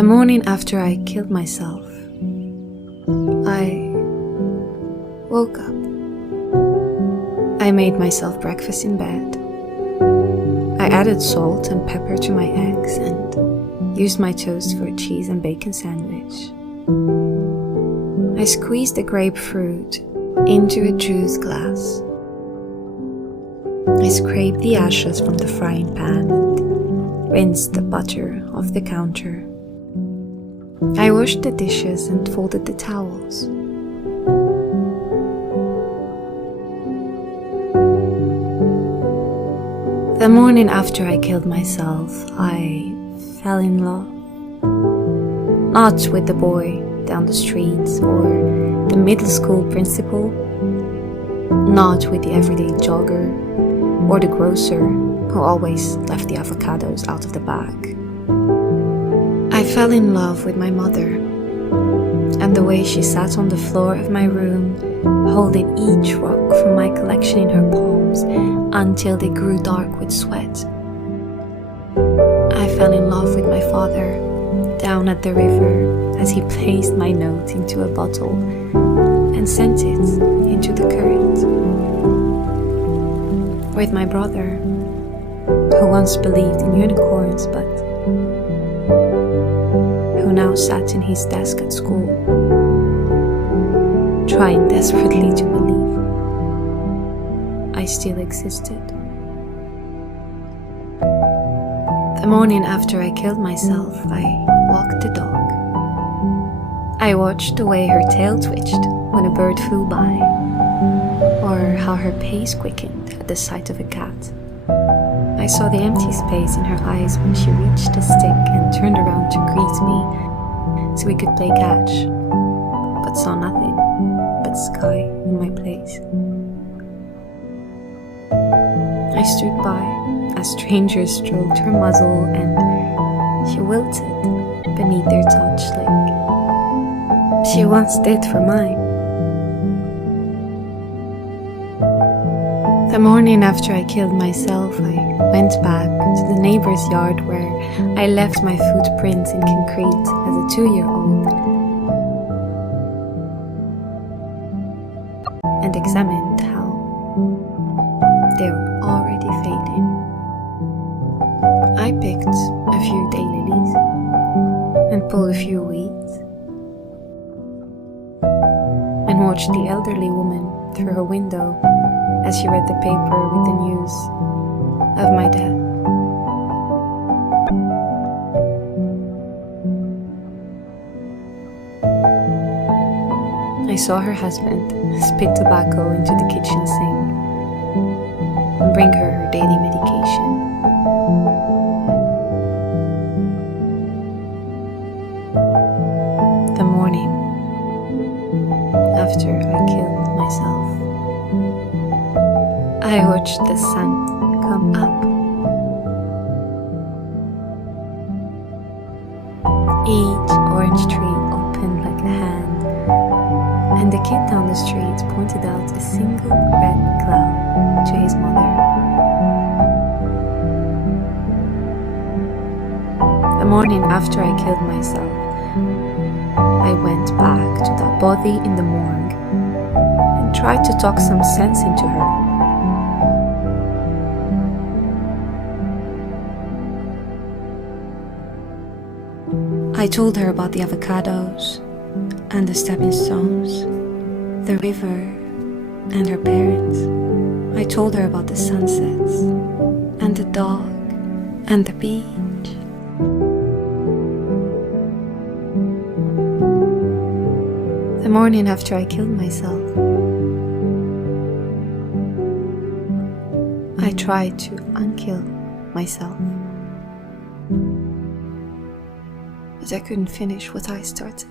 The morning after I killed myself, I woke up. I made myself breakfast in bed. I added salt and pepper to my eggs and used my toast for a cheese and bacon sandwich. I squeezed the grapefruit into a juice glass. I scraped the ashes from the frying pan and rinsed the butter off the counter. I washed the dishes and folded the towels. The morning after I killed myself, I fell in love. Not with the boy down the street or the middle school principal, not with the everyday jogger or the grocer who always left the avocados out of the bag. I fell in love with my mother and the way she sat on the floor of my room, holding each rock from my collection in her palms until they grew dark with sweat. I fell in love with my father down at the river as he placed my note into a bottle and sent it into the current. With my brother, who once believed in unicorns but who now sat in his desk at school, trying desperately to believe I still existed. The morning after I killed myself, I walked the dog. I watched the way her tail twitched when a bird flew by, or how her pace quickened at the sight of a cat. I saw the empty space in her eyes when she reached a stick and turned around to greet me so we could play catch, but saw nothing but sky in my place. I stood by as strangers stroked her muzzle and she wilted beneath their touch like she once did for mine. The morning after I killed myself, I went back to the neighbor's yard where I left my footprints in concrete as a 2-year-old and examined how they were already fading. I picked a few daylilies and pulled a few weeds and watched the elderly woman through her window as she read the paper with the news of my death. I saw her husband spit tobacco into the kitchen sink and bring her daily medication. The morning after I killed myself, I watched the sun come up. Each orange tree opened like a hand, and the kid down the street pointed out a single red cloud to his mother. The morning after I killed myself, I went back to that body in the morgue and tried to talk some sense into her. I told her about the avocados and the stepping stones, the river and her parents. I told her about the sunsets and the dog and the beach. The morning after I killed myself, I tried to unkill myself, but I couldn't finish what I started.